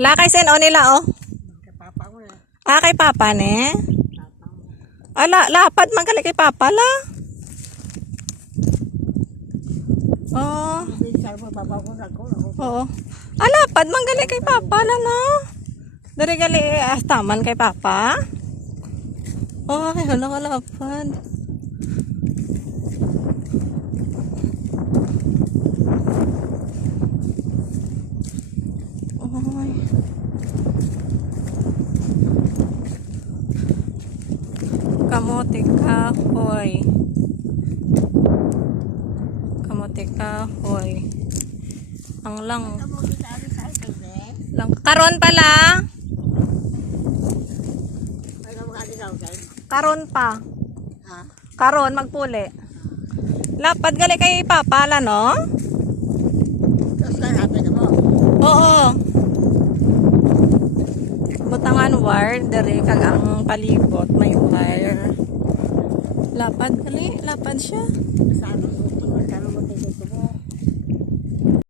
Lakay sen o nila o. Kay papa mo na. Kay papa ne. Papa mo. Lapad man gali kay papa la. Oh. Minsan mo, papa ko na ko. Oo. Lapad man gali kay papa la no. Dari gali taman kay papa. Ay, hala ka lapad. Ay. Kamote kahoy. Kamote kahoy. Ang lang. Karon pala. Karon pa. Ha? Karon magpuli. Lapad gali kay papala no? Tapos ka hapin mo. Oo. Butangan wire dere kag ang palibot may wire. Lapad gali, lapad siya. Sana mo tingin mo.